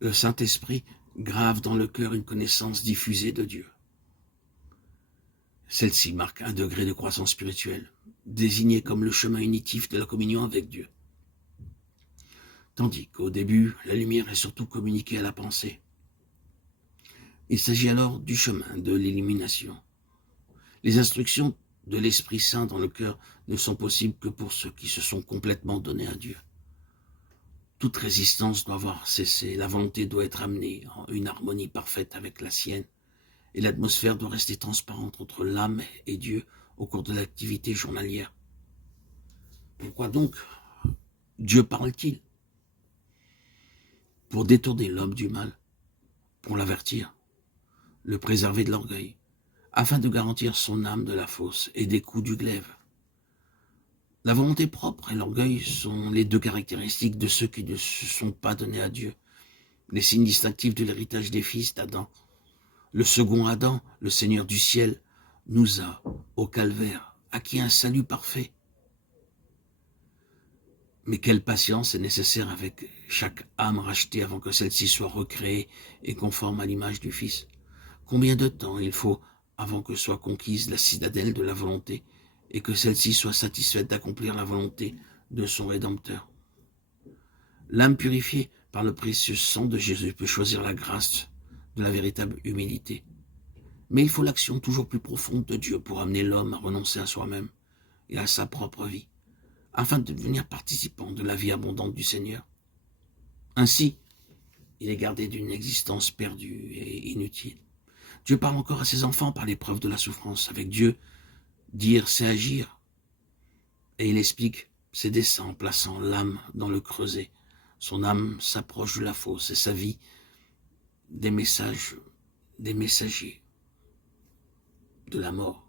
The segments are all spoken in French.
le Saint-Esprit grave dans le cœur une connaissance diffusée de Dieu. Celle-ci marque un degré de croissance spirituelle, désigné comme le chemin unitif de la communion avec Dieu. Tandis qu'au début, la lumière est surtout communiquée à la pensée. Il s'agit alors du chemin de l'illumination. Les instructions de l'Esprit Saint dans le cœur ne sont possibles que pour ceux qui se sont complètement donnés à Dieu. Toute résistance doit avoir cessé, la volonté doit être amenée en une harmonie parfaite avec la sienne, et l'atmosphère doit rester transparente entre l'âme et Dieu au cours de l'activité journalière. Pourquoi donc Dieu parle-t-il? Pour détourner l'homme du mal, pour l'avertir, le préserver de l'orgueil, afin de garantir son âme de la fausse et des coups du glaive. La volonté propre et l'orgueil sont les deux caractéristiques de ceux qui ne se sont pas donnés à Dieu, les signes distinctifs de l'héritage des fils d'Adam. Le second Adam, le Seigneur du ciel, nous a, au calvaire, acquis un salut parfait. Mais quelle patience est nécessaire avec chaque âme rachetée avant que celle-ci soit recréée et conforme à l'image du Fils? Combien de temps il faut avant que soit conquise la citadelle de la volonté et que celle-ci soit satisfaite d'accomplir la volonté de son Rédempteur? L'âme purifiée par le précieux sang de Jésus peut choisir la grâce de la véritable humilité. Mais il faut l'action toujours plus profonde de Dieu pour amener l'homme à renoncer à soi-même et à sa propre vie, afin de devenir participant de la vie abondante du Seigneur. Ainsi, il est gardé d'une existence perdue et inutile. Dieu parle encore à ses enfants par l'épreuve de la souffrance. Avec Dieu, dire c'est agir. Et il explique ses desseins en plaçant l'âme dans le creuset. Son âme s'approche de la fosse et sa vie des messagers de la mort.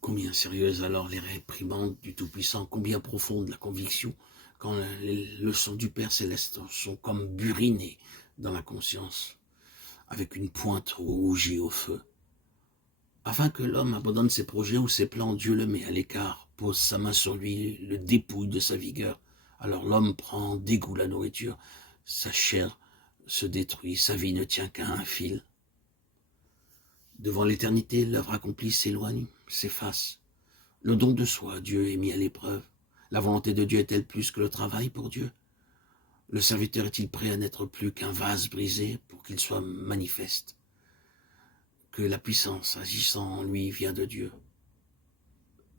Combien sérieuses alors les réprimandes du Tout-Puissant, combien profonde la conviction quand les leçons du Père Céleste sont comme burinées dans la conscience, avec une pointe rougie au feu. Afin que l'homme abandonne ses projets ou ses plans, Dieu le met à l'écart, pose sa main sur lui, le dépouille de sa vigueur. Alors l'homme prend dégoût la nourriture, sa chair se détruit, sa vie ne tient qu'à un fil. Devant l'éternité, l'œuvre accomplie s'éloigne, s'efface. Le don de soi, Dieu est mis à l'épreuve. La volonté de Dieu est-elle plus que le travail pour Dieu? Le serviteur est-il prêt à n'être plus qu'un vase brisé pour qu'il soit manifeste que la puissance agissant en lui vient de Dieu?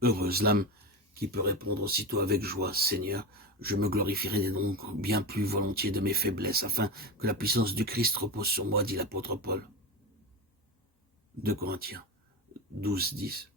Heureuse l'âme qui peut répondre aussitôt avec joie, Seigneur, je me glorifierai donc bien plus volontiers de mes faiblesses, afin que la puissance du Christ repose sur moi, dit l'apôtre Paul. 2 Corinthiens 12, 10.